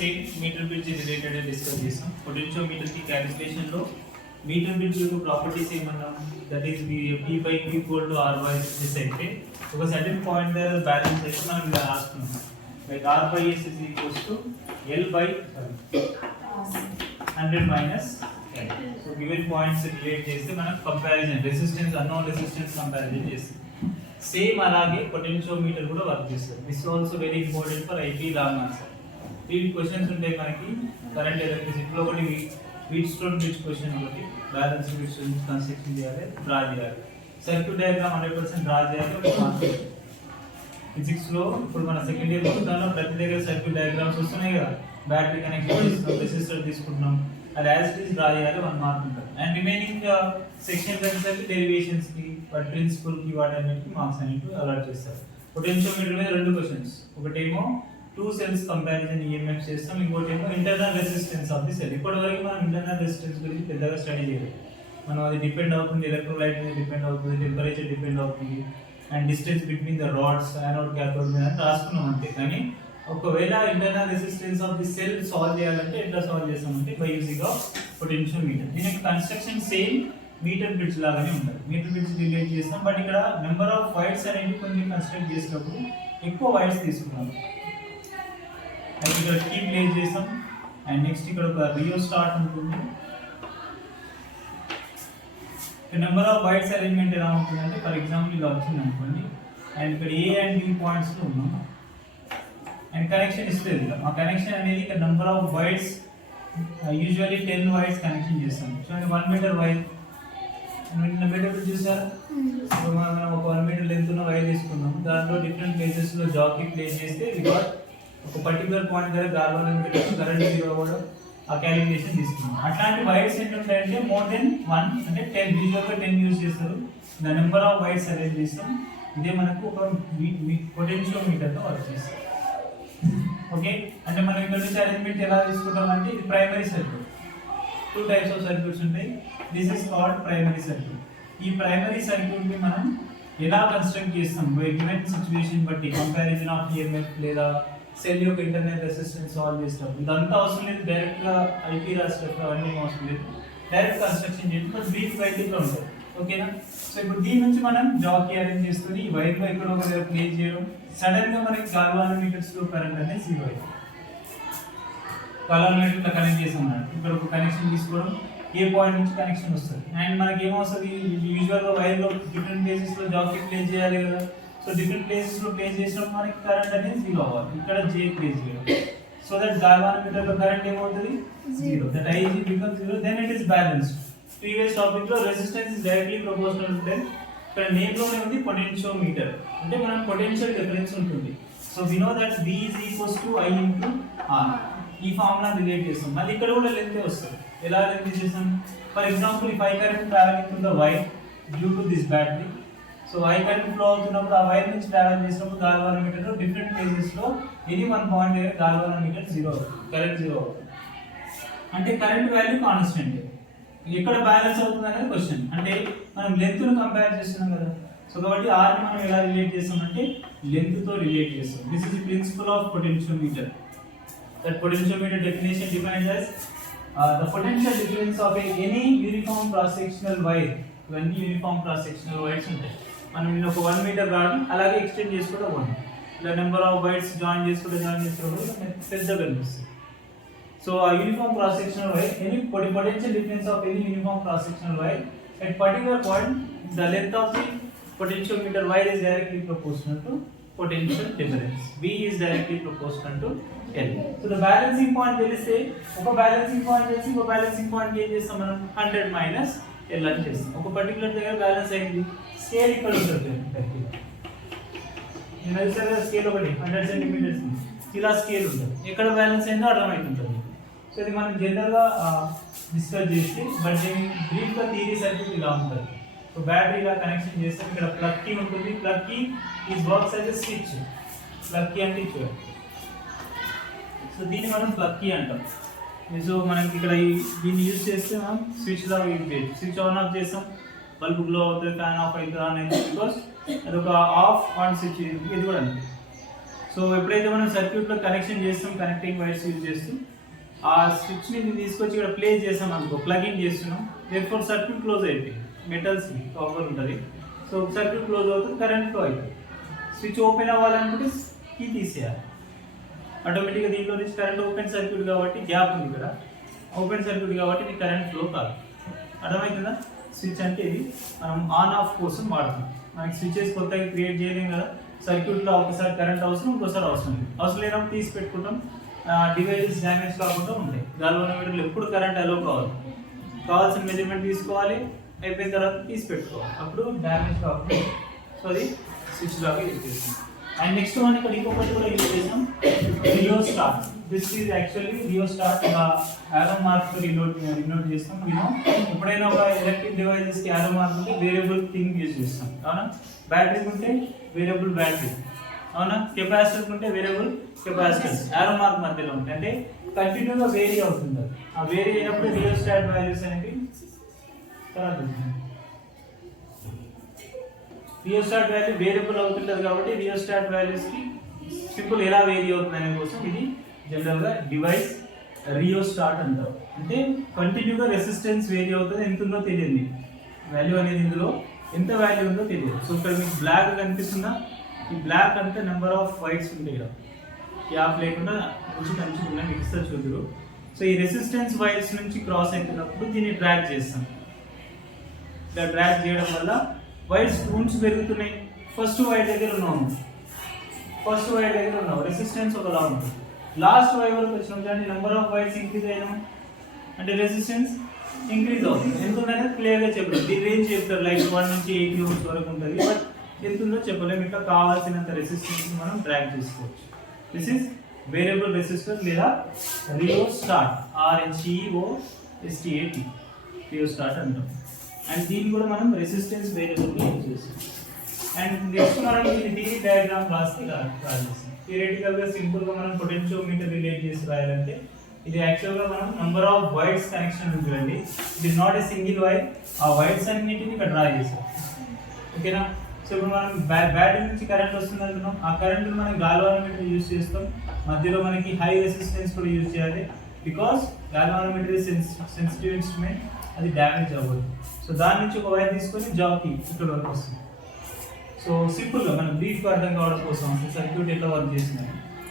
Same meter bridge related discuss చేసాం. Potentiometer కి calculation లో మీటర్ బ్రిడ్జ్ యొక్క ప్రాపర్టీస్ ఏమన్నాం, that is P by Q equal to R by S అయితే ఒక సర్టెన్ పాయింట్ దగ్గర బ్యాలెన్స్ అయితే మనం ఇలా రాసుకున్నాం, like R by S is equals to L by 100 minus L. So given points relate చేస్తే మనం comparison resistance unknown resistance comparison చేస్తాం. సేమ్ అలాగే పొటెన్షియోమీటర్ కూడా వర్క్ చేస్తుంది. This also very important for IT long answer. ఈ questions ఉంటాయి మనకి current ఎలక్ట్రిసిటీలో. ఒకటి వీట్ స్టోన్ బ్రిడ్జ్ క్వశ్చన్, ఒకటి బ్యాలెన్స్ బ్రిడ్జ్ కన్స్ట్రక్షన్ చేయాలి, డ్రా చేయాలి, సర్క్యూట్ డయాగ్రామ్ 100% డ్రా చేయాలి. ఫిజిక్స్ లో ఇప్పుడు మన సెకండ్ ఇయర్ దానిలో ప్రతి దగ్గర సర్క్యూట్ డయాగ్రామ్స్ వస్తున్నాయి కదా, బ్యాటరీ కనెక్షన్ తీసుకున్నాం, రెసిస్టర్ తీసుకుంటున్నాం, అది యాజ్ ఇట్ ఈస్ డ్రా చేయాలి, 1 మార్క్ ఉంటుంది. అండ్ రిమైనింగ్ సెక్షన్స్ వచ్చేసరికి డెరివేషన్స్ కి, వాటి ప్రిన్సిపల్ కి, వాటన్నిటికి మార్క్స్ అనేవి అలాట్ చేస్తారు. పొటెన్షియోమీటర్ మీద 2 క్వశ్చన్స్, ఒకటేమో 2 సెల్స్ కంపారిజన్ ఈఎంఎఫ్ చేస్తాం, ఇంకోటేమో internal resistance of the cell. ఇప్పటివరకు మనం ఇంటర్నల్ రెసిస్టెన్స్ గురించి పెద్దగా స్టడీ చేయలేదు. మనం అది డిపెండ్ అవుతుంది, ఎలక్ట్రోలైట్ మీద డిపెండ్ అవుతుంది, టెంపరేచర్ డిపెండ్ అవుతుంది, and distance between the rods, anode cathode మీద రాసుకున్నాం అంతే. కానీ ఒకవేళ internal resistance of the cell solve చేయాలంటే ఎట్లా సాల్వ్ చేస్తామంటే బై యూజింగ్ ఆఫ్ పొటెన్షియోమీటర్. దీనికి కన్స్ట్రక్షన్ సేమ్ మీటర్ బ్రిడ్జ్ లాగానే ఉంటుంది. మీటర్ బ్రిడ్జ్ రిలేట్ చేస్తాం, బట్ ఇక్కడ నెంబర్ ఆఫ్ వైర్స్ అనేవి కొన్ని కన్స్ట్రక్ట్ చేసినప్పుడు ఎక్కువ వైర్స్ తీసుకున్నాం. అయితే ఇక్కడ కీ ప్లేస్ చేస్తాం, అండ్ నెక్స్ట్ ఇక్కడ ఒక రియో స్టార్ట్ ఉంటుంది. నెంబర్ ఆఫ్ వైర్స్ అరేంజ్మెంట్ ఎలా ఉంటుందంటే, ఫర్ ఎగ్జాంపుల్ ఇలా వచ్చింది అనుకోండి, అండ్ ఇక్కడ ఏ అండ్ బి పాయింట్స్ లో ఉన్నాం, అండ్ కనెక్షన్ ఇస్తే ఆ కనెక్షన్ అనేది ఇక్కడ number of wires usually 10 wires connection చేస్తాం. చూడండి 1 మీటర్ వైర్ మీటర్ చూసారా, మనం ఒక 1 మీటర్ లెంత్ ఉన్న వైర్ తీసుకున్నాం, దాంట్లో డిఫరెంట్ ప్లేసెస్ లో జాకీ ప్లేస్ చేస్తే ఒక పర్టికులర్ పాయింట్ దగ్గర గాల్వానిక్ కరెంట్ జీరో అవ్వడం, ఆ క్యాలిక్యులేషన్ తీసుకున్నాం. అట్లాంటి వైర్స్ ఏంటి ఉంటాయంటే మోర్ దెన్ 1 అంటే 10, యూజువల్గా 10 యూజ్ చేస్తారు. The number of wires arrange చేస్తాం. ఇదే మనకు ఒక పొటెన్షియోమీటర్తో వర్క్ చేస్తాం. ఓకే, అంటే మనం ఇక్కడ నుంచి అరేంజ్మెంట్ ఎలా తీసుకుంటాం అంటే, ఇది primary circuit. 2 types of circuits ఉంటాయి. This is called primary circuit. ఈ ప్రైమరీ సర్క్యూట్ ని మనం ఎలా కన్స్ట్రక్ట్ చేస్తాం బై గివెన్ సిచ్యువేషన్ బట్టి, కంపారిజన్ ఆఫ్ ఈఎంఎఫ్ లేదా సెల్ యొక్క ఇంటర్నల్ రెసిస్టెన్స్ సాల్వ్ చేస్తాం. ఇదంతా అవసరం లేదు, డైరెక్ట్ గా ఐపీ రాసేటప్పుడు అవన్నీ అవసరం లేదు, డైరెక్ట్ కన్స్ట్రక్షన్ చేసి బట్ బ్రీఫ్ వైద్యులో ఉంటుంది. ఓకేనా? సో ఇప్పుడు దీని నుంచి మనం జాకీ అరేంజ్ చేసుకుని ఈ వైర్ లో ఇక్కడ ఒక దగ్గర ప్లేస్ చేయడం, సడన్ గా మనకి గాల్వానోమీటర్స్ లో కరెంట్ అనేది 0 అయింది. గాల్వానోమీటర్ ఇట్లా కనెక్ట్ చేసాం అన్నట్టు, ఇక్కడ ఒక కనెక్షన్ తీసుకోవడం, ఏ పాయింట్ నుంచి కనెక్షన్ వస్తుంది, అండ్ మనకి ఏమవుతుంది, యూజువల్ గా వైర్ లో డిఫరెంట్ ప్లేసెస్ లో జాకీ ప్లేస్ చేయాలి కదా. సో డిఫరెంట్ ప్లేసెస్ లో ప్లేస్ చేసినప్పుడు మనకి కరెంట్ అనేది 0 అవ్వాలి. ఇక్కడ J ప్లేస్ చేయడం, సో దట్ గాల్వానోమీటర్ లో కరెంట్ ఏమవుతుంది 0, that I becomes 0, then it is balanced. Previous topic లో resistance is directly proportional to ten. ఇక్కడ నేమ్ లోనే ఉంది పొటెన్షియోమీటర్, అంటే మనం పొటెన్షియల్ డిఫరెన్స్ ఉంటుంది. So we know that V is equals to I into R. ఈ formula relate చేస్తాం. మళ్ళీ ఇక్కడ కూడా లెంత్ వస్తుంది. ఎలా లెంత్ చేస్తాం? For example if I current traveling through the wire due to this battery, so I current flow అవుతున్నప్పుడు ఆ వైర్ నుంచి ట్రావెల్ చేసినప్పుడు గాల్వానోమీటర్ లో డిఫరెంట్ ప్లేసెస్ లో ఎనీ 1 పాయింట్ దగ్గర గాల్వానోమీటర్ 0 అవుతుంది, కరెంట్ 0 అవుతుంది. అంటే కరెంట్ వాల్యూ కాన్స్టెంట్. ఎక్కడ బ్యాలెన్స్ అవుతుంది అనేది క్వశ్చన్. అంటే మనం లెంత్ ను కంపేర్ చేస్తున్నాం కదా, సో కాబట్టి R ని మనం ఎలా రిలేట్ చేస్తామంటే లెంత్ తో రిలేట్ చేస్తాం. This is the principle of potentiometer. That potentiometer definition defines as the potential difference of any uniform cross sectional wire. ఇవన్నీ యూనిఫామ్ క్రాస్ సెక్షనల్ వైర్స్ ఉంటాయి. మనం ఇది ఒక 1 మీటర్ రాడ్ అలాగే ఎక్స్టెండ్ చేసుకోవడం పోవాలి, ఇలా నెంబర్ ఆఫ్ వైర్స్ జాయిన్ చేసుకుంటే పెద్దగా కనిపిస్తుంది. సో ఆ uniform cross sectional wire, any potential difference of any uniform cross sectional wire at particular point, the length of the potentiometer wire is directly proportional to potential difference. V is directly proportional to L. So the balancing point తెలిస్తే ఒక balancing point చేసి ఒక balancing point ఏం చేస్తాం మనం 100 minus L అని చేస్తాం. ఒక పర్టికులర్ దగ్గర బ్యాలెన్స్ అయింది, స్కేల్ ఇక్కడ ఉంటుంది. నేను అది స్కేల్ ఒకటి 100 సెంటీమీటర్స్ ఇలా స్కేల్ ఉంటుంది, ఎక్కడ బ్యాలెన్స్ అయిందో అర్థమవుతుంటుంది. సో ఇది మనం జనరల్గా డిస్కస్ చేసి, బట్ దీని బ్రీఫ్గా థియరీ సర్క్యూట్ ఇలా ఉంటుంది. సో బ్యాటరీ ఇలా కనెక్షన్ చేస్తే ఇక్కడ ప్లగ్ కీ ఉంటుంది. Plug key is works as a switch. Plug key అంటే చూడండి, సో దీన్ని మనం ప్లగ్ కీ అంటాం. సో మనకి ఇక్కడ దీన్ని యూజ్ చేస్తే మనం స్విచ్ లా యూజ్ చేయొచ్చు. స్విచ్ ఆన్ ఆఫ్ చేస్తాం, బల్బ్ గ్లో అవుతుంది, ఫ్యాన్ ఆఫ్ అవుతుంది అని, బికాస్ అది ఒక ఆఫ్ ఆన్ స్విచ్. ఇది కూడా అంతే. సో ఎప్పుడైతే మనం సర్క్యూట్లో కనెక్షన్ చేస్తాం కనెక్టింగ్ వైర్స్ యూజ్ చేస్తూ ఆ స్విచ్ని తీసుకొచ్చి ఇక్కడ ప్లేస్ చేసాం అనుకో, ప్లగింగ్ చేస్తున్నాం, దేర్ఫోర్ సర్క్యూట్ క్లోజ్ అయిపోయింది. మెటల్స్ కాపర్ ఉంటుంది, సో సర్క్యూట్ క్లోజ్ అవుతుంది, కరెంట్ ఫ్లో అవుతుంది. స్విచ్ ఓపెన్ అవ్వాలనుకుంటే కీ తీసేయాలి, ఆటోమేటిక్గా దీంట్లో నుంచి కరెంట్ ఓపెన్ సర్క్యూట్ కాబట్టి గ్యాప్ ఉంది ఇక్కడ, ఓపెన్ సర్క్యూట్ కాబట్టి ఇది కరెంట్ ఫ్లో కాదు. అర్థమవుతుందా? స్విచ్ అంటే ఇది మనం ఆన్ ఆఫ్ కోసం వాడుతాం. మనకి స్విచెస్ కొత్తగా క్రియేట్ చేయలేం కదా, సర్క్యూట్లో ఒకసారి కరెంట్ అవసరం, ఇంకోసారి అవసరం లేదు. అవసరం లేనప్పుడు తీసి పెట్టుకుంటాం, డివైజెస్ డ్యామేజ్ కాకుండా ఉంటాయి. గాల్వానోమీటర్లో ఎప్పుడు కరెంట్ అలో కావాలి, కావాల్సిన మెజర్మెంట్ తీసుకోవాలి, అయిపోయిన తర్వాత తీసి పెట్టుకోవాలి, అప్పుడు డ్యామేజ్ కాకుండా. సో అది స్విచ్ లాగా యూజ్ చేస్తాం. అండ్ నెక్స్ట్ మనం ఇక్కడ ఇంకొకటి కూడా యూజ్ చేసాం, rheostat. This is actually rheostat. Arrow mark denote చేస్తాం. ఎప్పుడైనా ఒక ఎలక్ట్రిక్ డివైజెస్కి యారో మార్క్ ఉంటే వేరియబుల్ థింగ్ యూజ్ చేస్తాం, అవునా? బ్యాటరీ ఉంటే వేరియబుల్ బ్యాటరీ, అవునా? కెపాసిటర్ ఉంటే వేరియబుల్ కెపాసిటెన్స్. యారో మార్క్ మధ్యలో ఉంటాయి, అంటే కంటిన్యూగా వేరీ అవుతుంది. ఆ వేరీ అయినప్పుడు రియో స్టార్ట్ వాల్యూస్ అనేవి తర్వాత రియోస్టాట్ వాల్యూ వేరియబుల్ అవుతుంటుంది కాబట్టి రియోస్టాట్ వాల్యూస్కి సింపుల్ ఎలా వేరీ అవుతుంది అనే కోసం ఇది జనరల్గా డివైస్ రియోస్టాట్ అంటారు. అంటే కంటిన్యూగా రెసిస్టెన్స్ వేరీ అవుతుంది, ఎంత ఉందో తెలియదు, వాల్యూ అనేది ఇందులో ఎంత వాల్యూ ఉందో తెలియదు. సో ఇక్కడ మీకు బ్లాక్ కనిపిస్తుందా? ఈ బ్లాక్ అంతా నెంబర్ ఆఫ్ వైట్స్ ఉంటాయి కదా, గ్యాప్ లేకుండా కంచుకున్నా మీకు ఇస్తా చూద్దరు. సో ఈ రెసిస్టెన్స్ వైర్స్ నుంచి క్రాస్ అవుతున్నప్పుడు దీన్ని డ్రాగ్ చేస్తాం. ఇలా డ్రాగ్ చేయడం వల్ల వైర్స్ రూమ్స్ పెరుగుతున్నాయి. ఫస్ట్ వైర్ దగ్గర ఉన్నాము, రెసిస్టెన్స్ ఒకలా ఉంటుంది. లాస్ట్ వైర్ వరకు వచ్చినప్పుడు నెంబర్ ఆఫ్ వైర్స్ ఇంక్రీజ్ అయినాం అంటే రెసిస్టెన్స్ ఇంక్రీజ్ అవుతుంది. ఎంత ఉందనేది క్లియర్గా చెప్పలేదు. దీని రేంజ్ చెప్తారు, లైక్ 1 నుంచి 80 ఓమ్స్ వరకు ఉంటుంది, బట్ ఎంత ఉందో చెప్పలేము. ఇంకా కావాల్సినంత రెసిస్టెన్స్ మనం ట్రాక్ చేసుకోవచ్చు. దిస్ ఈస్ వేరియబుల్ రెసిస్టర్ లేదా రియోస్టాట్, RHEOSTAT, రియోస్టాట్ అంటాం. అండ్ దీన్ని కూడా మనం రెసిస్టెన్స్ వేరియబుల్గా యూజ్ చేస్తాం. అండ్ నెక్స్ట్ మనం దీని డయాగ్రామ్ రాసి రాసేస్తాం. థియరిటికల్గా సింపుల్గా మనం పొటెన్షియోమీటర్ రిలేట్ చేసి రాయాలంటే ఇది యాక్చువల్గా మనం నెంబర్ ఆఫ్ వైర్స్ కనెక్షన్ ఉంటుందండి. It is not a single wire. ఆ వైర్స్ అన్నింటిని ఇక్కడ డ్రా చేసాం, ఓకేనా? సో ఇప్పుడు మనం బ్యాటరీ నుంచి కరెంట్ వస్తుంది అంటున్నాం, ఆ కరెంట్ మనం గాల్వానోమీటర్ యూజ్ చేస్తాం. మధ్యలో మనకి హై రెసిస్టెన్స్ కూడా యూజ్ చేయాలి, because galvanometer is sensitive instrument, అది డ్యామేజ్ అవ్వదు. సో దాని నుంచి ఒక వైర్ తీసుకొని జాబ్కి ఇక్కడ వరకు వస్తుంది. సో సింపుల్గా మనం బ్రీఫ్గా అర్థం కావడం కోసం అసలు సర్క్యూట్ ఎట్లా వర్క్ చేస్తున్నాయి.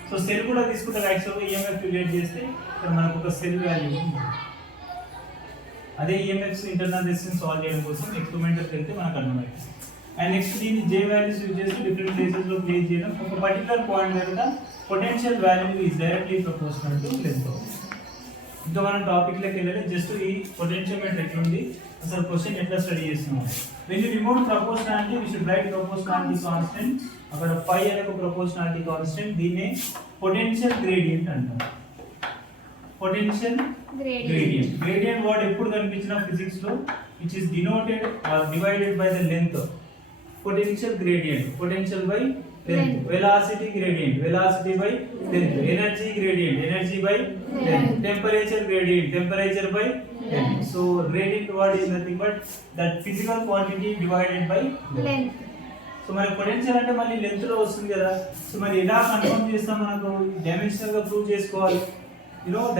సో సెల్ కూడా తీసుకుంటే యాక్చువల్గా ఈఎంఎఫ్ రిలేట్ చేస్తే ఇక్కడ మనకు ఒక సెల్ వాల్యూ ఉంది. అదే ఈఎంఎఫ్స్ ఇంటర్నల్ రెసిస్టెన్స్ సాల్వ్ చేయడం కోసం ఎక్స్పెరిమెంటర్కి వెళ్తే మనకు అర్థమవుతుంది. అండ్ నెక్స్ట్ దీన్ని జే వాల్యూస్ యూజ్ చేసి డిఫరెంట్ ప్లేసెస్లో ప్లేస్ చేయడం. ఒక పర్టికులర్ పాయింట్ దగ్గర potential value is directly proportional to length. ఇంకా మనం టాపిక్లోకి వెళ్ళాలి. జస్ట్ ఈ పొటెన్షియోమీటర్ ఎట్లుంది, అసలు క్వశ్చన్ ఎట్లా స్టడీ చేస్తున్నాం. When you remove proportionality we should write proportionality constant. అక్కడ ఫై అనే ఒక ప్రపోర్షనాలిటీ కాన్స్టెంట్, దీన్నే పొటెన్షియల్ గ్రేడియంట్ అంటాం. పొటెన్షియల్ గ్రేడియంట్ వర్డ్ ఎప్పుడు కనిపించిన ఫిజిక్స్ లో, which is denoted or divided by the length. Potential gradient, potential by length, velocity gradient, velocity by length, energy gradient, energy by length, temperature gradient, temperature by length. So gradient word is nothing but that physical quantity divided by length. So మరి potential అంటే మళ్ళీ length లో వస్తుంది కదా. So మరి ఎలా confirm చేస్తాం, మనకు డైమెన్షనల్ గా ప్రూవ్ చేసుకోవాలి.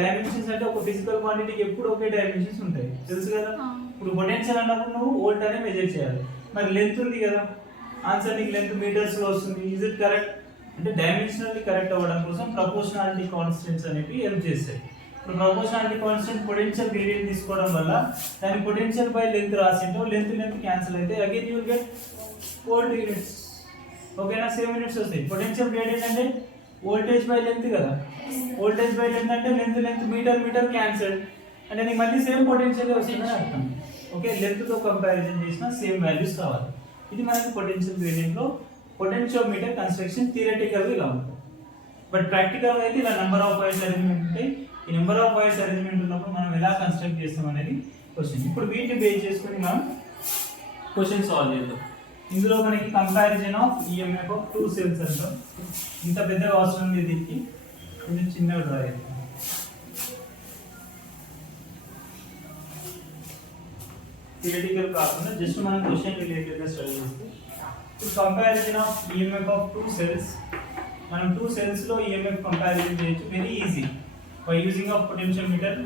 డైమెన్షన్స్ అంటే ఒక ఫిజికల్ క్వాంటిటీకి ఎప్పుడు ఒకే డైమెన్షన్స్ ఉంటాయి, తెలుసు కదా. ఇప్పుడు పొటెన్షియల్ అన్నప్పుడు నువ్వు వోల్ట్ అనే మెజర్ చేయాలి. మరి లెంత్ ఉంది కదా, ఆన్సర్ నీకు లెంత్ మీటర్స్ లో వస్తుంది. ఇజ్ ఇట్ కరెక్ట్ అంటే డైమెన్షనల్లీ కరెక్ట్ అవ్వడం కోసం ప్రపోర్షనాలిటీ కాన్స్టెంట్స్ అనేవి హెల్ప్ చేస్తాయి. ఇప్పుడు ప్రపోర్షనాలిటీ కాన్స్టెంట్ పొటెన్షియల్ గ్రేడియంట్ తీసుకోవడం వల్ల దాని పొటెన్షియల్ బై లెంత్ రాసింటే లెంత్ క్యాన్సిల్ అయితే again you will get volt units, ఓకేనా? సేమ్ యూనిట్స్ వస్తాయి. పొటెన్షియల్ గ్రేడియంట్ అంటే వోల్టేజ్ బై లెంత్ కదా, వోల్టేజ్ బై లెంత్ అంటే లెంత్ మీటర్ క్యాన్సిల్ అంటే నీకు మళ్ళీ సేమ్ పొటెన్షియల్ వస్తుందని అర్థం. ఓకే, లెంత్ తో కంపారిజన్ చేసినా సేమ్ వాల్యూస్ కావాలి. ఇది మనకి పొటెన్షియల్ గ్రేడియంట్ లో పొటెన్షియోమీటర్ కన్స్ట్రక్షన్ థియరిటికల్ గా ఇలా ఉంటుంది. బట్ ప్రాక్టికల్ గా అయితే ఇలా నెంబర్ ఆఫ్ వైర్స్ అరేంజ్మెంట్ ఉంటాయి. ఈ నెంబర్ ఆఫ్ వైర్స్ అరేంజ్మెంట్ ఉన్నప్పుడు మనం ఎలా కన్స్ట్రక్ట్ చేస్తాం అనేది క్వశ్చన్. ఇప్పుడు వీటిని బేస్ చేసుకుని మనం క్వశ్చన్ సాల్వ్ చేద్దాం. ఇందులో మనకి comparison of EMF of 2 cells అంటాం. ఇంత పెద్దగా అవసరం ఉంది, దీనికి కొంచెం చిన్నగా డ్రా చేద్దాం. థియరిటికల్ కాకుండా జస్ట్ మనం క్వశ్చన్ రిలేటెడ్ గా స్టడీ చేస్తే, comparison of EMF of 2 cells మనం 2 cells లో EMF కంపారిజన్ చేయొచ్చు very easy by using of potential meter.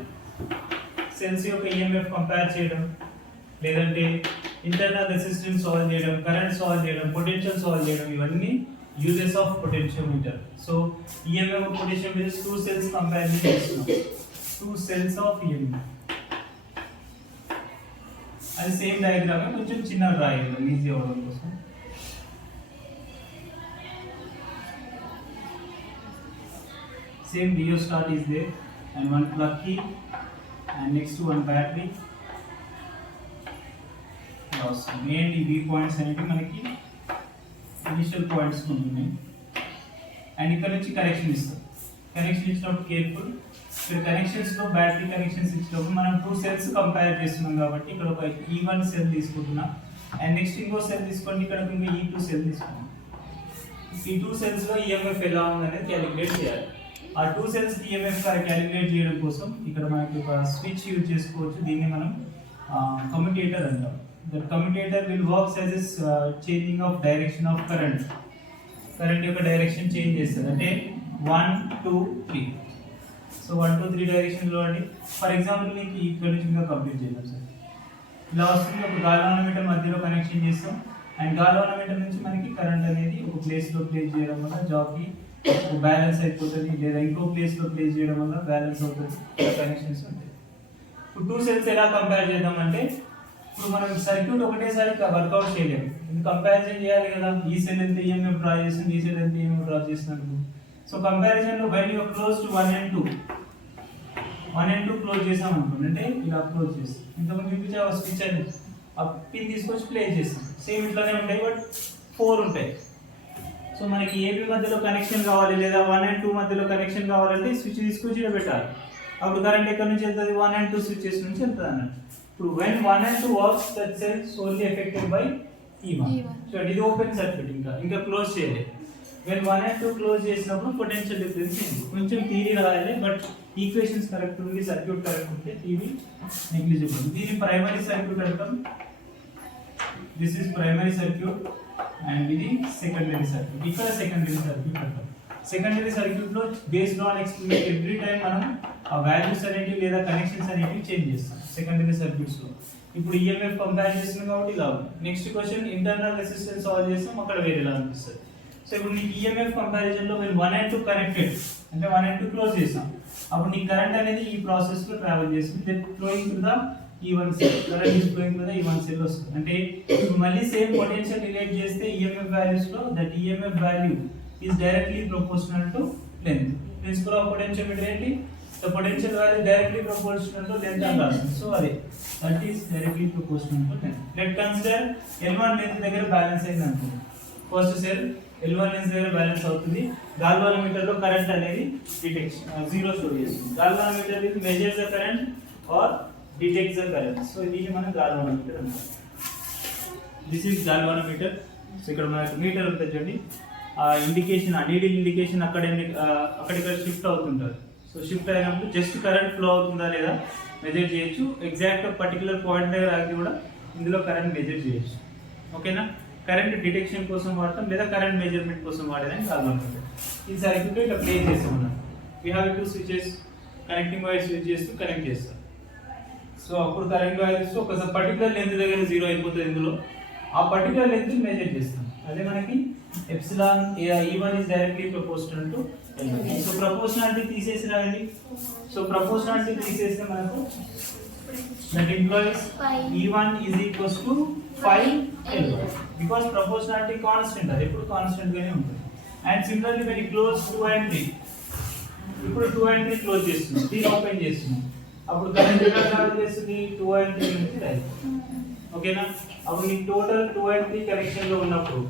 Cells యొక్క EMF కంపేర్ చేయడం, లేదంటే ఇంటర్నల్ రెసిస్టెన్స్ సాల్వ్ చేయడం, కరెంట్ సాల్వ్ చేయడం, పొటెన్షియల్ సాల్వ్ చేయడం, ఇవన్నీ uses of potential meter. So EMF potential meter 2 cells comparison చేస్తున్నాం, 2 cells ఆఫ్ EMF. అది సేమ్ డయాగ్రామ్ కొంచెం చిన్న రాయడం ఈజీ అవ్వడం కోసం. Same rheostat is there and one plug key and next to one battery. Mainly V points అనేవి మనకి initial points ఉంటున్నాయి. అండ్ ఇక్కడ నుంచి కనెక్షన్ ఇస్తాం. కనెక్షన్ ఇచ్చినప్పుడు కేర్ఫుల్, ఇక్కడ కనెక్షన్స్ లో బ్యాటరీ కనెక్షన్స్ ఇచ్చినప్పుడు మనం 2 cells కంపేర్ చేస్తున్నాం కాబట్టి ఇక్కడ ఒక E1 సెల్ తీసుకుంటున్నా అండ్ నెక్స్ట్ ఇంకో సెల్ తీసుకోండి, ఇక్కడ ఇంకో E2 సెల్ తీసుకున్నాం. ఈ 2 cells లో EMF ఎలా ఉందనేది క్యాలిక్యులేట్ చేయాలి. ఆ 2 cells EMF క్యాలిక్యులేట్ చేయడం కోసం ఇక్కడ మనకి ఒక స్విచ్ యూజ్ చేసుకోవచ్చు. దీన్ని మనం కమ్యుటేటర్ అంటాం. The commutator will work as a changing of direction of current. Current యొక్క డైరెక్షన్ చేంజ్ చేస్తుంది, అంటే 1 2 3. సో 1 2 3 డైరెక్షన్లో అండి. ఫర్ ఎగ్జాంపుల్ మీకు ఇక్కడ నుంచి ఇంకా కంప్లీట్ చేద్దాం సార్. ఇలా వస్తుంది, ఒక గాల్వానోమీటర్ మధ్యలో కనెక్షన్ చేస్తాం అండ్ గాల్వానోమీటర్ నుంచి మనకి కరెంట్ అనేది ఒక ప్లేస్లో ప్లేస్ చేయడం వల్ల జాబ్కి బ్యాలెన్స్ అయిపోతుంది, లేదా ఇంకో ప్లేస్లో ప్లేస్ చేయడం వల్ల బ్యాలెన్స్ అవుతుంది. కనెక్షన్స్ ఉంటాయి. ఇప్పుడు 2 cells ఎలా కంపేర్ చేద్దాం అంటే, ఇప్పుడు మనం సర్క్యూట్ ఒకటేసారి వర్కౌట్ చేయలేము, కంపారిజన్ చేయాలి కదా. ఈ సెల్ ఎంత EMF డ్రా చేస్తుంది, ఈ సెల్ ఎంత EMF డ్రా చేస్తున్నట్టు. సో కంపారిజన్ లో when you close to 1 and 2 close చేసాం అనుకోండి, అంటే ఇలా క్లోజ్ చేస్తాం. ఇంతకుముందు చూపించే స్విచ్ అని ఆ పిన్ తీసుకొచ్చి ప్లే చేస్తాం. సేమ్ ఇట్లానే ఉంటాయి, బట్ 4 ఉంటాయి. సో మనకి ఏబి మధ్యలో కనెక్షన్ కావాలి, లేదా 1 and 2 మధ్యలో కనెక్షన్ కావాలంటే స్విచ్ తీసుకొచ్చి ఇలా పెట్టాలి. అప్పుడు కరెంట్ ఎక్కడి నుంచి వెళ్తుంది, 1 and 2 స్విచెస్ నుంచి వెళ్తుంది అన్నట్టు. ఇప్పుడు when 1 and 2 works, that cell solely affected by E1. So ఇది ఓపెన్ సర్క్యూట్, ఇంకా క్లోజ్ చేయలేదు. when 1 and 2 క్లోజ్ చేసినప్పుడు పొటెన్షియల్ డిఫరెన్స్ ఏంటి, కొంచెం థియరీ రాయాలి, బట్ ఈక్వేషన్స్ కరెక్ట్ ఉంది, సర్క్యూట్ కరెక్ట్ ఉంటే థియరీ నెగ్లిజిబుల్. దీని ప్రైమరీ సర్క్యూట్ అంటాం. This is primary circuit and ఇది సెకండరీ సర్క్యూట్. ఇక్కడ సెకండరీ సర్క్యూట్ అంటాం. సెకండరీ సర్క్యూట్ లో based on experiment every time మనం ఆ వాల్యూస్ అనేటివి లేదా కనెక్షన్స్ అనేటివి చేంజ్ చేస్తాం సెకండరీ సర్క్యూట్స్ లో. ఇప్పుడు EMF కంపేర్ చేస్తున్నాం కాబట్టి ఇలా ఉంది. Next question internal resistance solve చేస్తాం, అక్కడ వేరేలా అనిపిస్తుంది. సో ఇప్పుడు నీకు EMF కంపారిజన్ లో 1 and 2 కనెక్టెడ్ అంటే 1 and 2 క్లోజ్ చేసాం, అప్పుడు నీ కరెంట్ అనేది ఈ ప్రాసెస్ లో ట్రావెల్ చేస్తుంది. Then flowing to the E1 cell, current is flowing to the E1 cell వస్తుంది. అంటే ఇప్పుడు మళ్ళీ సేమ్ పొటెన్షియల్ రిలేట్ చేస్తే EMF వాల్యూస్ లో that EMF value is directly proportional to length. Principle of potentiometer ఏంటి, the potential value directly proportional to length and రాస్తుంది. So అదే that is directly proportional to length. Let's consider L1 length దగ్గర balance అయింది అనుకోండి. First cell L1 length దగ్గర balance అవుతుంది. Galvanometer లో current అనేది డిటెక్షన్ 0 స్టోర్ చేస్తుంది. Galvanometer will measure the current or detect the current. So దీన్ని మనం గాల్వానోమీటర్ అంటాం. This is galvanometer. సో ఇక్కడ మనకు మీటర్ ఉంటుంది చూడండి, ఆ ఇండికేషన్, ఆ నీడిల్ ఇండికేషన్ అక్కడిక్కడ షిఫ్ట్ అవుతుంటారు. సో షిఫ్ట్ అయినప్పుడు జస్ట్ కరెంట్ ఫ్లో అవుతుందా లేదా మెజర్ చేయొచ్చు. ఎగ్జాక్ట్ పర్టికులర్ పాయింట్ దగ్గర ఆగి కూడా ఇందులో కరెంట్ మెజర్ చేయొచ్చు. ఓకేనా. కరెంట్ డిటెక్షన్ కోసం వాడతాం, లేదా కరెంట్ మెజర్మెంట్ కోసం వాడేదని కాదు. ఈ సర్క్యూట్ ఇట్లా ప్లే చేస్తాం మనం. We have 2 switches, connecting wires use చేస్తూ కనెక్ట్ చేస్తాం. సో అప్పుడు కరెంట్ వైర్స్ ఒక పర్టికులర్ లెంత్ దగ్గర 0 అయిపోతుంది. ఇందులో ఆ పర్టికులర్ లెంత్ మెజర్ చేస్తాం. అదే మనకి epsilon E1 is directly proportional to L1. So proportionality తీసేసి రాయండి. సో ప్రపోర్షనాలిటీ తీసేస్తే మనకు that implies E1 is equals to 5 L1 because proportionality constant, అది ఎప్పుడు కాన్స్టెంట్ గానే ఉంటుంది. And similarly when you close 2 and 3, ఇప్పుడు 2 and 3 క్లోజ్ చేస్తున్నాం, 3 ఓపెన్ చేస్తున్నాం, అప్పుడు కరెంట్ ఎలా ట్రావెల్ చేస్తుంది, 2 and 3 నుంచి రైట్. ఓకేనా. అప్పుడు నీకు టోటల్ 2 and 3 కనెక్షన్ లో ఉన్నప్పుడు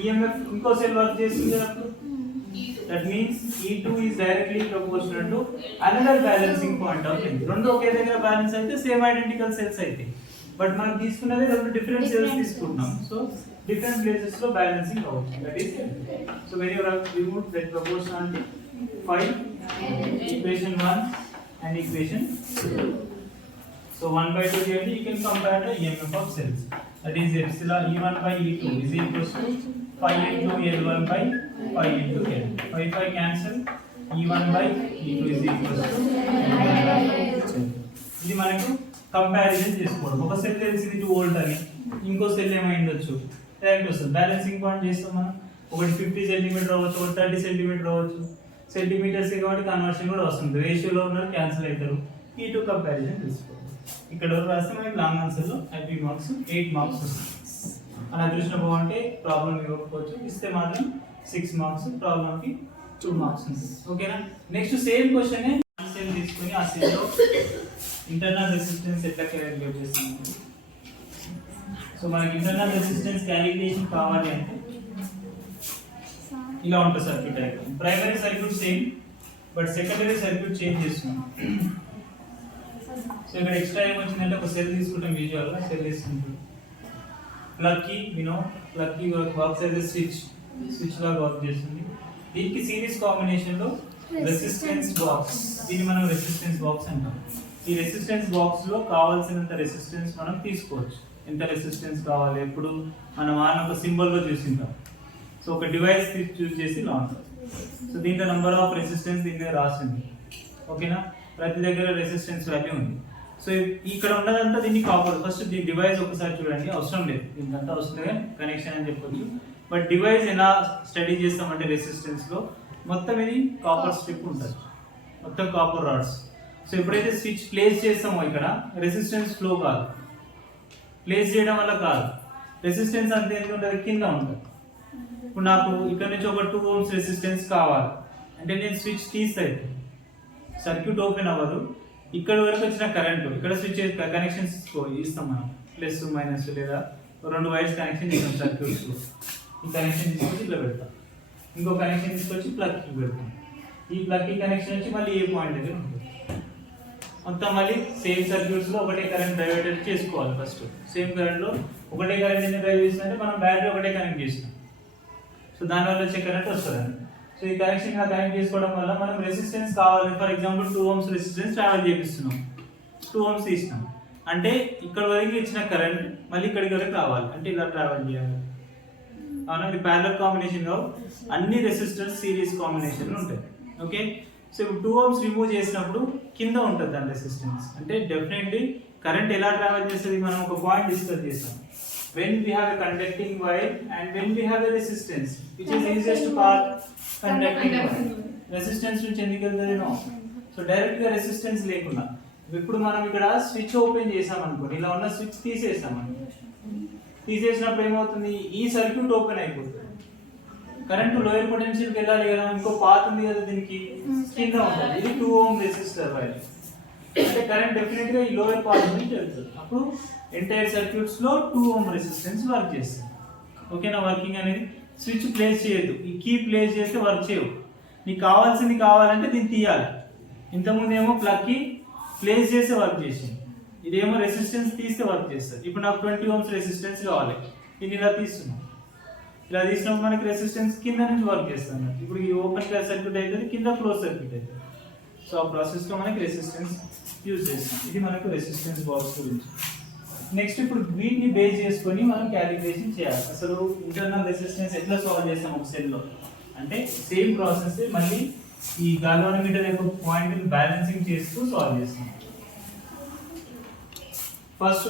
EMF ఇంకో సెల్ వర్క్ చేస్తుంది అప్పుడు. That means E2 is directly proportional to another balancing point of length. రెండు ఒకే దగ్గర బ్యాలెన్స్ అయితే సేమ్ ఐడెంటికల్ సెల్స్ అయితే, బట్ మనం తీసుకున్నది రెండు డిఫరెంట్ సెల్స్ తీసుకుంటున్నాం. సో డిఫరెంట్ ప్లేసెస్ లో బ్యాలెన్సింగ్ అవుతుంది. That is so when you remove that proportionality 5 equation 1 and equation 2. So 1/2 you can compare the EMF of cells. That is epsilon E1 by E2 is equals to 5 into L1 by 5 into L. 5 cancel. E1 by E2 is equals to L1 by L. ఇది మనకు comparison చేసుకోవడం. ఒక cell తెలిసింది 2 volt అని, ఇంకో cell ఏమైందొచ్చు direct వస్తుంది. Balancing point చేస్తాం మనం. ఒకటి 50 సెంటీమీటర్ అవ్వచ్చు, ఒకటి 30 సెంటీమీటర్ అవ్వచ్చు. సెంటీమీటర్స్ కాబట్టి కన్వర్షన్ కూడా వస్తుంది. రేషియోలో ఉన్నారు క్యాన్సిల్ అవుతారు. ఈ 2 కంపారిజన్ తీసుకోవాలి. ఇక్కడ రాస్తే మనకి లాంగ్ ఆన్సర్లో 5 మార్క్స్ 8 మార్క్స్ వస్తుంది. మన అదృష్టం బాగుంటే ప్రాబ్లం ఇవ్వకపోవచ్చు, ఇస్తే మాత్రం 6 మార్క్స్, ప్రాబ్లంకి 2 మార్క్స్ ఉంటుంది. ఓకేనా? నెక్స్ట్ సేమ్ క్వశ్చన్ సెల్ తీసుకొని ఆ సెల్లో ఇంటర్నల్ రెసిస్టెన్స్ ఎట్లా క్యాలిక్యులేట్ చేస్తాము. సో మనకి ఇంటర్నల్ రెసిస్టెన్స్ క్యాలిక్యులేషన్ కావాలి అంటే ఇలా ఉంటుంది circuit diagram. Primary circuit same, but secondary circuit change చేస్తున్నాం. సో ఇక్కడ ఎక్స్ట్రా ఏమొచ్చిందంటే ఒక సెల్ తీసుకుంటాం. యూజువల్గా సెల్ తీసుకుంటాం. ప్లగ్ కి ప్లగ్ కి వర్క్స్ యాజ్ ఎ స్విచ్ లాగా వర్క్ చేస్తుంది. దీనికి సిరీస్ కాంబినేషన్ లో రెసిస్టెన్స్ బాక్స్, దీన్ని మనం రెసిస్టెన్స్ బాక్స్ అంటాం. ఈ రెసిస్టెన్స్ బాక్స్ లో కావాల్సినంత రెసిస్టెన్స్ మనం తీసుకోవచ్చు. ఎంత రెసిస్టెన్స్ కావాలి ఎప్పుడు మనం ఒక సింబల్ లో చూసింటాం. సో ఒక డివైస్ చూస్ చేసి ఇలా ఉంటుంది. సో దీంట్లో నంబర్ ఆఫ్ రెసిస్టెన్స్ దీని మీద రాసింది. ఓకేనా? ప్రతి దగ్గర రెసిస్టెన్స్ వాల్యూ ఉంది. సో ఇక్కడ ఉన్నదంతా దీన్ని కాపర్. ఫస్ట్ దీని డివైస్ ఒకసారి చూడండి, అవసరం లేదు దీనికంతా అవసరం కనెక్షన్ అని చెప్పొచ్చు. బట్ డివైస్ ఎలా స్టడీ చేస్తామంటే రెసిస్టెన్స్ లో మొత్తం ఇది కాపర్ స్ట్రిప్ ఉంటుంది, మొత్తం కాపర్ రాడ్స్. సో ఎప్పుడైతే స్విచ్ ప్లేస్ చేస్తామో ఇక్కడ రెసిస్టెన్స్ ఫ్లో కాదు, ప్లేస్ చేయడం వల్ల కాదు. రెసిస్టెన్స్ అంతే ఎంత ఉంటుంది, కింద ఉంటుంది. ఇప్పుడు నాకు ఇక్కడ నుంచి ఒక 2 ohms రెసిస్టెన్స్ కావాలి అంటే నేను స్విచ్ తీస్తే సర్క్యూట్ ఓపెన్ అవ్వదు. ఇక్కడ వరకు వచ్చిన కరెంట్ ఇక్కడ స్విచ్ కనెక్షన్స్ ఇస్తాం మనం, ప్లస్ మైనస్ లేదా 2 వైర్స్ కనెక్షన్ ఇస్తాం సర్క్యూట్స్. ఈ కనెక్షన్ తీసుకొచ్చి ఇట్లా పెడతాం, ఇంకో కనెక్షన్ తీసుకొచ్చి ప్లగ్ కి పెడతాం. ఈ ప్లగ్ కి కనెక్షన్ వచ్చి మళ్ళీ ఏ పాయింట్ దగ్గర ఉంటుంది. మొత్తం మళ్ళీ సేమ్ సర్క్యూట్స్ లో ఒకటే కరెంట్ డ్రైవ్ చేసుకోవాలి. ఫస్ట్ సేమ్ కరెంట్ లో ఒకటే కరెంట్ ఎందుకు డ్రైవ్ చేస్తుందంటే మనం బ్యాటరీ ఒకటే కనెక్ట్ చేస్తాం. సో దానివల్ల వచ్చే కరెంట్ వస్తుంది. సో ఈ కనెక్షన్ కనెక్ట్ చేసుకోవడం వల్ల మనం రెసిస్టెన్స్ కావాలి. For example 2 ohms resistance travel చేపిస్తున్నాం, 2 ohms తీసినాం అంటే ఇక్కడ వరకు ఇచ్చిన కరెంట్ మళ్ళీ ఇక్కడికి వరకు రావాలి అంటే ఇలా ట్రావెల్ చేయాలి. అవునా? ఇది ప్యారలల్ కాంబినేషన్ గా అన్ని రెసిస్టర్స్ సిరీస్ కాంబినేషన్ ఉంటాయి. ఓకే? సో ఇప్పుడు 2 ohms రిమూవ్ చేసినప్పుడు కింద ఉంటుంది దాని రెసిస్టెన్స్. అంటే డెఫినెట్లీ కరెంట్ ఎలా ట్రావెల్ చేస్తుంది మనం ఒక పాయింట్ డిస్కస్ చేస్తాం. When we have a conducting wire and when we have a resistance, which is easiest part conducting wire. Resistance నుంచి ఎందుకు వెళ్తుంది నో. సో డైరెక్ట్ గా రెసిస్టెన్స్ లేకుండా ఇప్పుడు మనం ఇక్కడ స్విచ్ ఓపెన్ చేసాం అనుకోండి, ఇలా ఉన్న స్విచ్ తీసేసాం అనుకో, తీసేసినప్పుడు ఏమవుతుంది, ఈ సర్క్యూట్ ఓపెన్ అయిపోతుంది. కరెంట్ లోయర్ పొటెన్షియల్కి వెళ్ళాలి కదా, ఇంకో పాత్ ఉంది కదా దీనికి కింద ఉంటుంది. ఇది 2 ohm రెసిస్టర్ వైర్ అంటే కరెంట్ డెఫినెట్ గా ఈ లోయర్ పార్ట్ నుంచి వెళ్తుంది. అప్పుడు ఎంటైర్ సర్క్యూట్స్ లో 2 ohm రెసిస్టెన్స్ వర్క్ చేస్తుంది. ఓకేనా? వర్కింగ్ అనేది స్విచ్ ప్లేస్ చేయొద్దు, ఈ కీ ప్లేస్ చేస్తే వర్క్ చేయవు. నీకు కావాల్సింది కావాలంటే దీన్ని తీయాలి. ఇంతకుముందు ఏమో ప్లగ్ కి ప్లేస్ చేస్తే వర్క్ చేసింది, ఇదేమో రెసిస్టెన్స్ తీస్తే వర్క్ చేస్తుంది. ఇప్పుడు నాకు 20 ohms రెసిస్టెన్స్ కావాలి, ఇది ఇలా తీస్తున్నాం. ఇలా తీసినప్పుడు మనకి రెసిస్టెన్స్ కింద నుంచి వర్క్ చేస్తాను. ఇప్పుడు ఈ ఓపెన్ సర్క్యూట్ అవుతుంది, కింద క్లోజ్ సర్క్యూట్ అవుతుంది. సో ఆ ప్రాసెస్ లో మనకి రెసిస్టెన్స్ యూజ్ చేస్తాం. ఇది మనకు రెసిస్టెన్స్ బాక్స్ గురించి. నెక్స్ట్ ఇప్పుడు వీటిని బేస్ చేసుకొని మనం క్యాలిక్యులేషన్ చేయాలి. అసలు ఇంటర్నల్ రెసిస్టెన్స్ ఎట్లా సాల్వ్ చేస్తాం ఒక సెల్ లో అంటే సేమ్ ప్రాసెస్ మళ్ళీ ఈ గాల్వానోమీటర్ యొక్క పాయింట్ ని బ్యాలెన్సింగ్ చేస్తూ సాల్వ్ చేస్తాం. First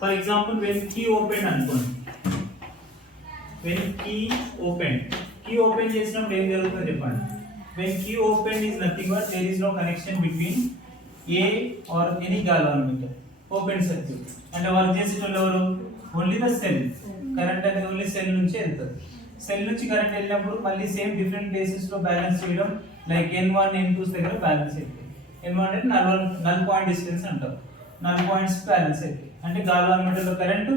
for example when key open అనుకోండి, వెన్ కీ ఓపెన్ చేసినప్పుడు ఏం జరుగుతుందో చెప్పండి. When key open is nothing but there is no connection between a or any galvanometer. Open circuit అంటే వర్క్ చేసేటోళ్ళు ఎవరు, ఓన్లీ ద సెల్. కరెంట్ అనేది only cell నుంచి వెళ్తుంది. సెల్ నుంచి కరెంట్ వెళ్ళినప్పుడు మళ్ళీ సేమ్ డిఫరెంట్ ప్లేసెస్ లో బ్యాలెన్స్ చేయడం, లైక్ N1 N2 దగ్గర బ్యాలెన్స్ అవుతుంది. N1 అంటే నల్ పాయింట్ డిస్టెన్స్ అంటారు, నల్ పాయింట్స్ బ్యాలెన్స్ అవుతాయి. అంటే గాల్వానోమీటర్ లో కరెంట్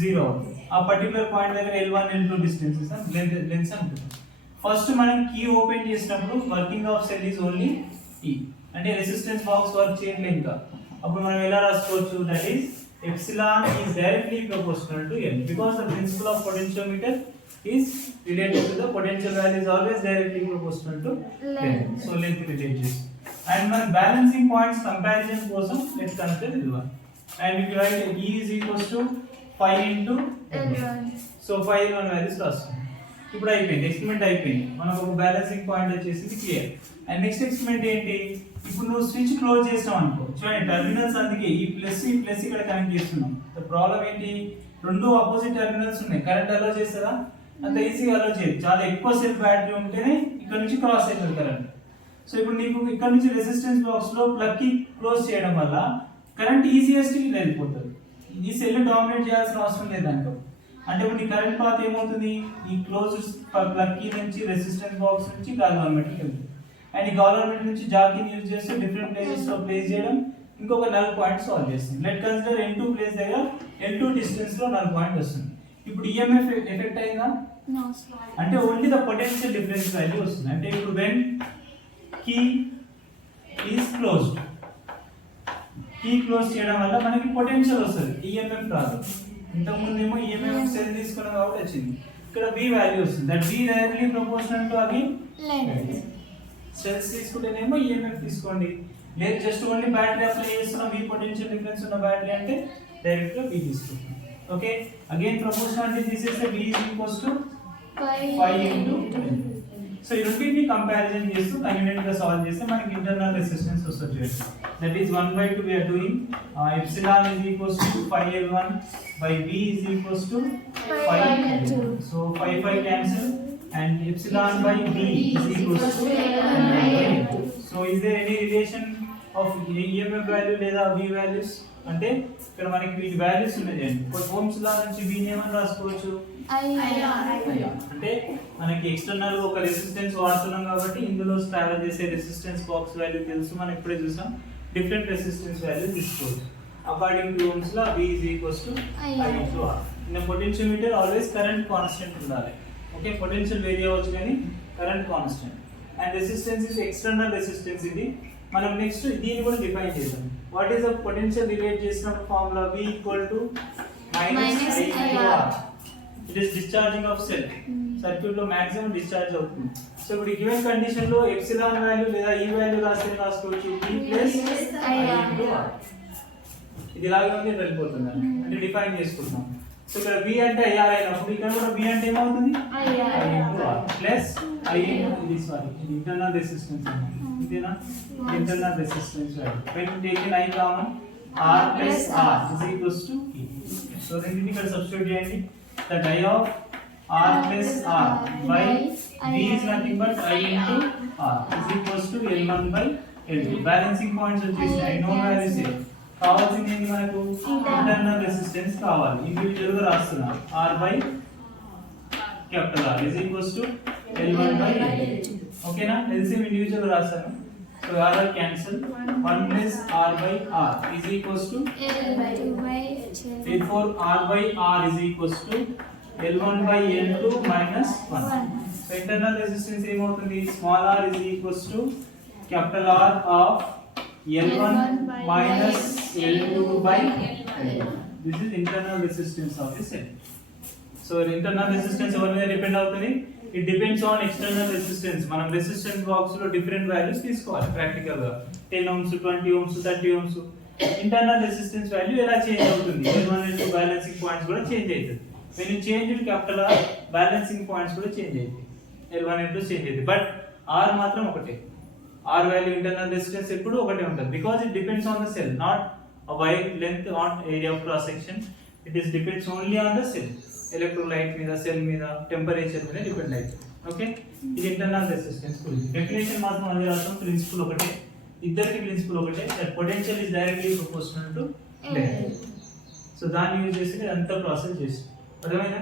0 అవుతుంది. ఆ పర్టికులర్ పాయింట్ దగ్గర L1 L2 డిస్టెన్సెస్ లెన్స్ అంటుంది. ఫస్ట్ మనం కీ ఓపెన్ చేసినప్పుడు working of cell is only ఈ అంటే రెసిస్టెన్స్ బాక్స్ వర్క్ చేయట్లేదు ఇంకా. అప్పుడు మనం ఎలా రాసుకోవచ్చు, that is epsilon is directly proportional to L because the principle of potentiometer is related to the potential value is always directly proportional to L. So length related. And మన balancing points comparison కోసం let's consider this one. And if you write E is equals to 5 into L1. So 5 L1 values రాస్తాం. ఇప్పుడు అయిపోయింది, experiment అయిపోయింది, మనకు ఒక balancing point వచ్చేసి clear. And next experiment ఏంటి, ఇప్పుడు నువ్వు స్విచ్ క్లోజ్ చేస్తావు అనుకో, చూడండి టెర్మినల్స్ అందుకే ఈ ప్లస్ ఇక్కడ కనెక్ట్ చేస్తున్నాం. ప్రాబ్లం ఏంటి, రెండు ఆపోజిట్ టెర్మినల్స్ ఉన్నాయి, కరెంట్ అలో చేస్తారా, అంత ఈజీగా అలో చేయదు, చాలా ఎక్కువ సెల్ బ్యాటరీ ఉంటేనే ఇక్కడ నుంచి క్రాస్ అవుతుంది కరెంట్. సో ఇప్పుడు నీకు ఇక్కడ నుంచి రెసిస్టెన్స్ బాక్స్ లో ప్లగ్ కి క్లోజ్ చేయడం వల్ల కరెంట్ ఈజీయెస్ట్ వెళ్ళిపోతుంది, ఈ సెల్ డామినేట్ చేయాల్సిన అవసరం లేదు అనుకో. అంటే ఇప్పుడు నీ కరెంట్ పాత్ ఏమవుతుంది, ఈ క్లోజ్ ప్లగ్ కి నుంచి రెసిస్టెన్స్ బాక్స్ నుంచి గాల్వాన్మెటర్ కి వెళ్తుంది. అండ్ ఈ గాల్వాన్మెటర్ నుంచి జాకీని యూజ్ చేస్తే డిఫరెంట్ ప్లేసెస్ లో ప్లేస్ చేయడం, ఇంకొక నల్ పాయింట్ సాల్వ్ చేస్తుంది. లెట్ కన్సిడర్ N2 ప్లేస్ దగ్గర N2 డిస్టెన్స్ లో నల్ పాయింట్ వస్తుంది. ఇప్పుడు ఈఎంఎఫ్ ఎఫెక్ట్ అయిందా, అంటే only the potential difference value వస్తుంది. అంటే ఇప్పుడు when key is closed, key close చేయడం వల్ల మనకి పొటెన్షియల్ వస్తుంది, ఈఎంఎఫ్ రాదు. ఇంతకుముందు ఏమో ఈఎంఎఫ్ సెల్ తీసుకున్నాం కాబట్టి వచ్చింది, ఇక్కడ V వాల్యూ వస్తుంది. That V directly proportional to అవి సెల్స్ తీసుకుంటేనేమో ఈఎంఎఫ్ తీసుకోండి, లేదు జస్ట్ ఓన్లీ బ్యాటరీ అప్లై చేస్తున్న V పొటెన్షియల్ డిఫరెన్స్ ఉన్న బ్యాటరీ అంటే డైరెక్ట్ గా V తీసుకుంటాం. ఓకే, అగైన్ ప్రపోర్షనాలిటీ తీసేస్తే V is equals to 5 into 10. So ఈ రెండింటిని కంపారిజన్ చేస్తూ కన్వీనియంట్ గా సాల్వ్ చేస్తే మనకి ఇంటర్నల్ రెసిస్టెన్స్ వస్తుంది. That is 1/2 we are doing epsilon is equals to 5L1 by V is equals to 5L2. So 5 cancel and epsilon by V is equals to L1/L2. So is there any relation of EMF value లేదా V values? అంటే ఇక్కడ మనకి వీటి values ఉన్నాయి. Ohm's లా నుంచి V ఏమని రాసుకోవచ్చు, అంటే మనకి ఎక్స్టర్నల్ ఒక రెసిస్టెన్స్ వాడుతున్నాం కాబట్టి ఇందులో ట్రావెల్ చేసే రెసిస్టెన్స్ బాక్స్ వాల్యూ తెలుసు, మనం ఇప్పుడే చూసాం. డిఫరెంట్ రెసిస్టెన్స్ వాల్యూ తీసుకోవచ్చు according to ohm's law. V is equals to I into R. In the potentiometer always current constant ఉండాలి. ఓకే, పొటెన్షియల్ వేరీ అవ్వచ్చు కానీ current constant. And resistance is external resistance. ఇది మనం నెక్స్ట్ దీన్ని కూడా define చేద్దాం. What is the potential relate చేసినప్పుడు formula V equal to minus I into R. It is discharging of cell, circuit లో maximum discharge అవుతుంది. సో ఇప్పుడు given condition లో ఎప్సిలాన్ వాల్యూ లేదా ఈ వాల్యూ రాసుకోవచ్చు V plus I into R. ఇది ఇలాగే ఉంది, వెళ్ళిపోతుంది అంటే డిఫైన్ చేసుకుంటాం. సో ఇక్కడ V అంటే IR అయినప్పుడు ఇక్కడ కూడా V అంటే ఏమవుతుంది I into R plus I into ఇది ఇది ఇంటర్నల్ రెసిస్టెన్స్ ఇదేనా, internal resistance value. when taken I common R plus R is equals to E. So రెండింటిని ఇక్కడ సబ్స్టిట్యూట్ చేయండి. the I of R plus R by V is nothing but I into R is equals to L1 by L2. Balancing points వచ్చేసాయి, no values. కావాల్సింది ఏంటి మనకు, internal resistance కావాలి. Individual గా రాస్తున్నాం R by capital R is equals to L1 by L2. ఓకేనా, LCM individual గా రాస్తాను. So R cancel, 1 plus R by R is equals to L2 by L2. Therefore R by R is equals to L1 by L2 minus 1. So internal resistance ఏమవుతుంది, small r is equals to capital R of L1 minus L2 by L2. This is internal resistance of the cell. So internal resistance ఎవరి మీద depend అవుతుంది, it depends on external resistance. మనం resistance box లో different values తీసుకోవాలి practical గా, 10 ohms 20 ohms 30 ohms. Internal resistance value ఎలా change అవుతుంది, L1 L2 balancing points కూడా చేంజ్ అవుతుంది. when you change it capital R, balancing points కూడా చేంజ్ అవుతాయి, L1 L2 చేంజ్ అవుతాయి. బట్ R మాత్రం ఒకటే, R వాల్యూ ఇంటర్నల్ రెసిస్టెన్స్ ఎప్పుడు ఒకటే ఉంటుంది. Because it depends on the cell, not a wide length on area of cross section. It is depends only on the cell, electrolyte మీద, cell మీద, temperature మీద depend అవుతుంది. Okay, ఇది internal resistance గురించి. Definition మాత్రం అదే రాస్తాం, ప్రిన్సిపల్ ఒకటే, ఇద్దరికి ప్రిన్సిపల్ ఒకటే. That potential is directly proportional to length. So దాన్ని యూజ్ చేసి అంతా ప్రాసెస్ చేసి అర్థమైనా.